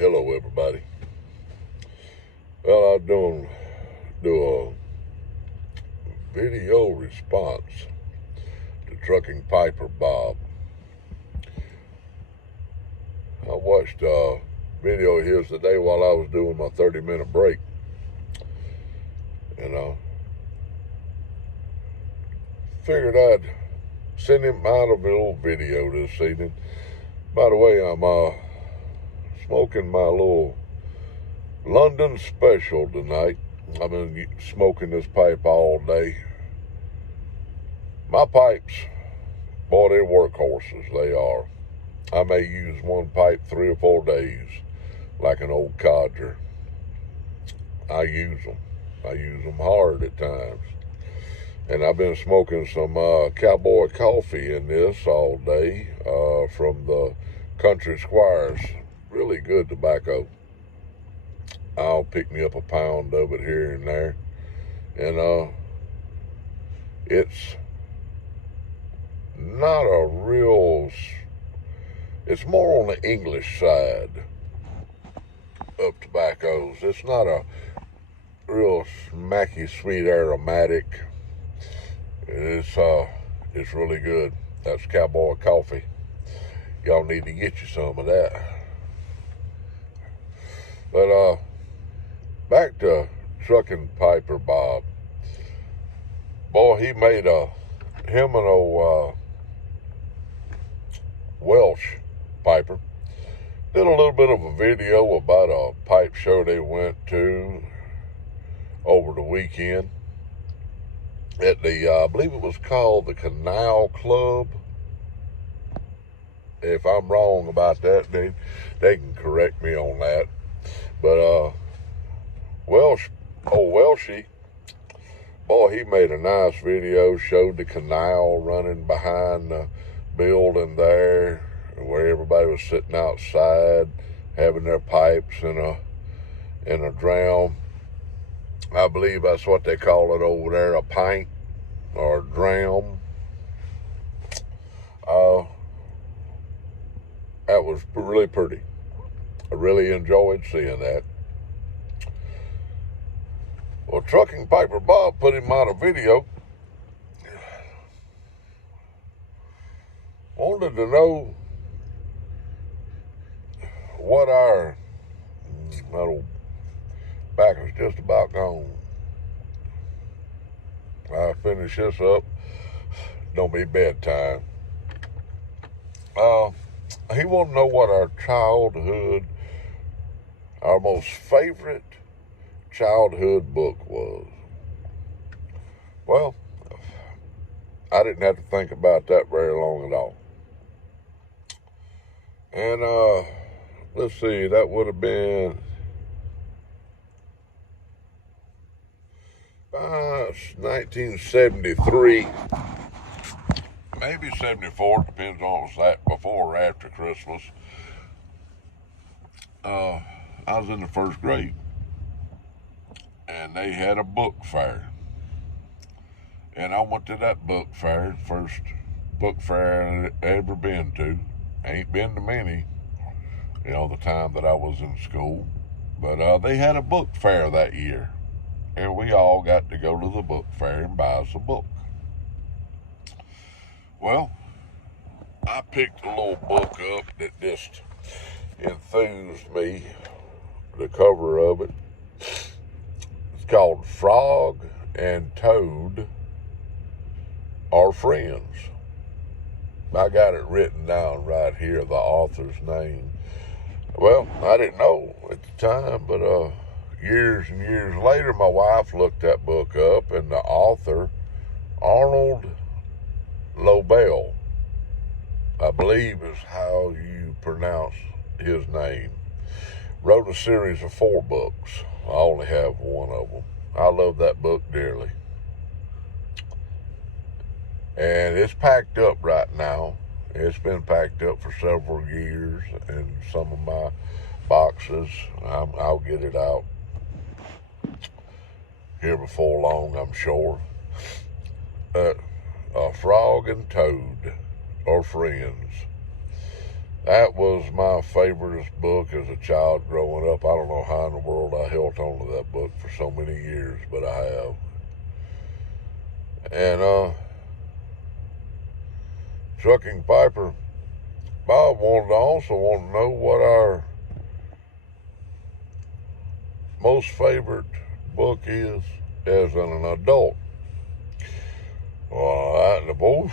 Hello, everybody. Well, I'm do a video response to Trucking Piper Bob. I watched a video of his today while I was doing my 30-minute break, and I figured I'd send him out a little video this evening. By the way, I'm smoking my little London Special tonight. I've been smoking this pipe all day. My pipes, boy, they're workhorses. They are. I may use one pipe 3 or 4 days, like an old codger. I use them. I use them hard at times. And I've been smoking some Cowboy Coffee in this all day from the Country Squires. Really good tobacco. I'll pick me up a pound of it here and there. And it's not a real, it's more on the English side of tobaccos. It's not a real smacky, sweet, aromatic. It's really good. That's Cowboy Coffee. Y'all need to get you some of that. But back to Trucking Piper Bob. Boy, he made him and old Welsh Piper did a little bit of a video about a pipe show they went to over the weekend at the, I believe it was called the Canal Club. If I'm wrong about that, they can correct me on that. But Welshie, boy, he made a nice video, showed the canal running behind the building there, where everybody was sitting outside having their pipes in a dram. I believe that's what they call it over there, a pint or a dram. That was really pretty. I really enjoyed seeing that. Well, Trucking Piper Bob put him out a video. Wanted to know what our little back is just about gone. I finish this up. Don't be bedtime. He wanted to know what our most favorite childhood book was. Well, I didn't have to think about that very long at all. And let's see, that would have been 1973, maybe 74, depends on if it was that before or after Christmas. I was in the first grade, and they had a book fair. And I went to that book fair, first book fair I'd ever been to. Ain't been to many, the time that I was in school. But they had a book fair that year, and we all got to go to the book fair and buy us a book. Well, I picked a little book up that just enthused me, the cover of it. It's called Frog and Toad Are Friends. I got it written down right here, the author's name. Well, I didn't know at the time, but years and years later, my wife looked that book up, and the author, Arnold Lobel, I believe is how you pronounce his name, wrote a series of 4 books. I only have one of them. I love that book dearly. And it's packed up right now. It's been packed up for several years in some of my boxes. I'll get it out here before long, I'm sure. A Frog and Toad Are Friends. That was my favorite book as a child growing up. I don't know how in the world I held on to that book for so many years, but I have. And Trucking Piper Bob also wanted to know what our most favorite book is as an adult. Well,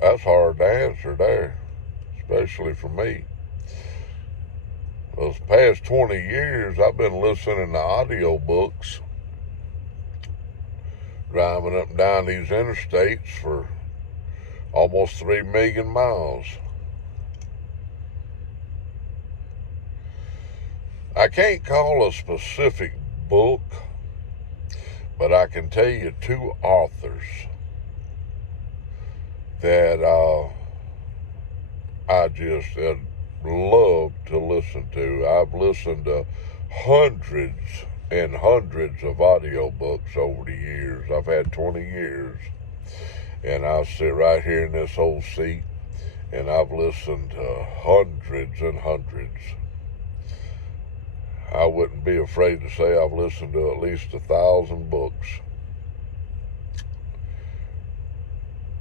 that's hard to answer there, especially for me. Those past 20 years, I've been listening to audiobooks, driving up and down these interstates for almost 3 million miles. I can't call a specific book, but I can tell you 2 authors that I just love to listen to. I've listened to hundreds and hundreds of audiobooks over the years. I've had 20 years, and I sit right here in this old seat, and I've listened to hundreds and hundreds. I wouldn't be afraid to say I've listened to at least 1,000 books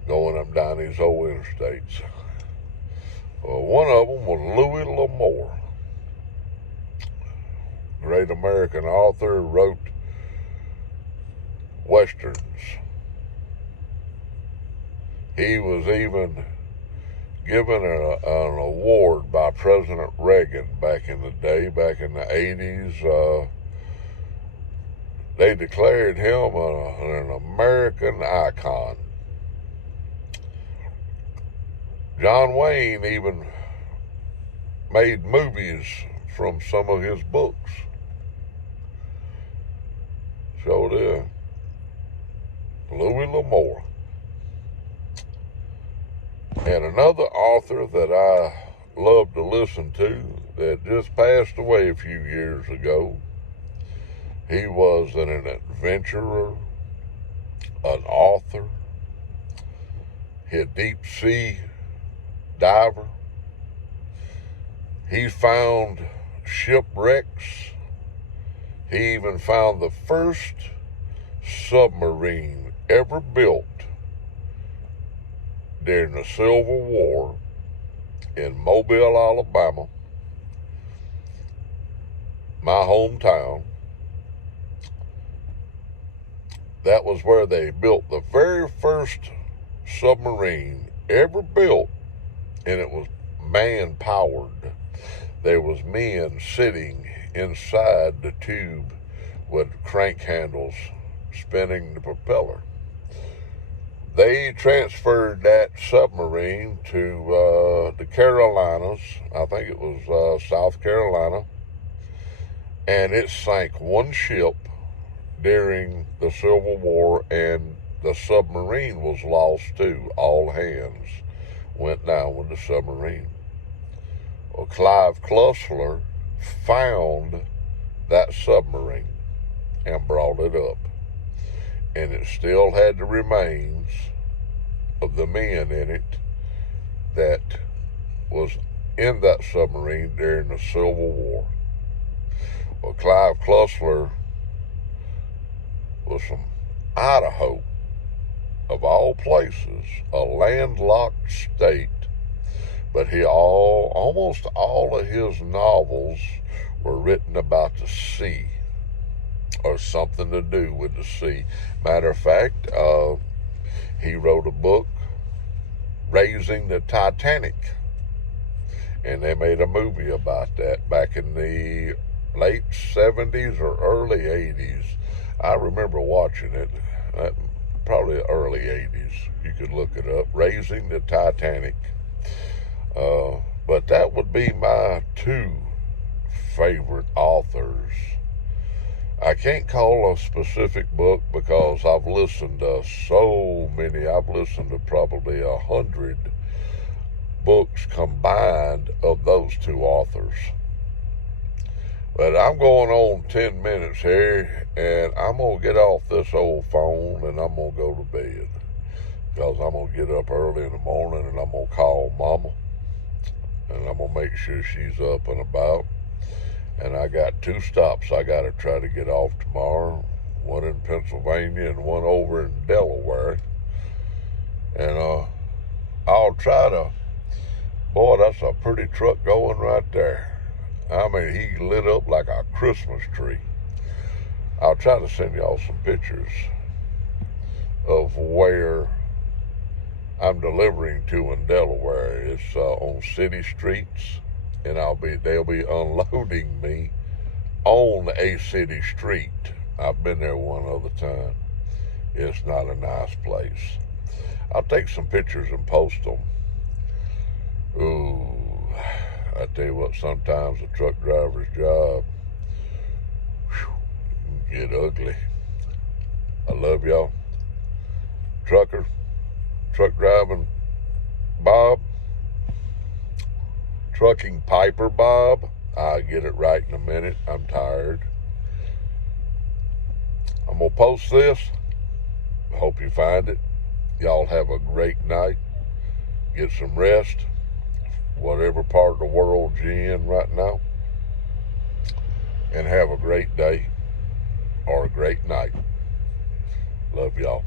going up and down these old interstates. One of them was Louis L'Amour, great American author, wrote westerns. He was even given an award by President Reagan back in the day, back in the 80s. They declared him an American icon. John Wayne even made movies from some of his books. So did Louis L'Amour. And another author that I love to listen to that just passed away a few years ago. He was an adventurer, an author, a deep sea diver. He found shipwrecks. He even found the first submarine ever built during the Civil War in Mobile, Alabama, my hometown. That was where they built the very first submarine ever built, and it was man-powered. There was men sitting inside the tube with crank handles spinning the propeller. They transferred that submarine to the Carolinas. I think it was South Carolina. And it sank one ship during the Civil War, and the submarine was lost too. All hands went down with the submarine. Well, Clive Cussler found that submarine and brought it up. And it still had the remains of the men in it that was in that submarine during the Civil War. Well, Clive Cussler was from Idaho, of all places, a landlocked state, but almost all of his novels were written about the sea, or something to do with the sea. Matter of fact, he wrote a book, Raising the Titanic, and they made a movie about that back in the late 70s or early 80s. I remember watching it, probably early 80s. You could look it up, Raising the Titanic. But that would be my 2 favorite authors. I can't call a specific book because I've listened to so many. I've listened to probably 100 books combined of those 2 authors. But I'm going on 10 minutes here, and I'm going to get off this old phone and I'm going to go to bed, because I'm going to get up early in the morning and I'm going to call Mama and I'm going to make sure she's up and about. And I got 2 stops I got to try to get off tomorrow. One in Pennsylvania and one over in Delaware. And I'll try to, boy, that's a pretty truck going right there. I mean, he lit up like a Christmas tree. I'll try to send y'all some pictures of where I'm delivering to in Delaware. It's on city streets, and they'll be unloading me on a city street. I've been there one other time. It's not a nice place. I'll take some pictures and post them. Ooh, I tell you what, sometimes a truck driver's job can get ugly. I love y'all. Truck driving Bob, trucking Piper Bob. I'll get it right in a minute. I'm tired. I'm going to post this. I hope you find it. Y'all have a great night. Get some rest, whatever part of the world you're in right now. And have a great day or a great night. Love y'all.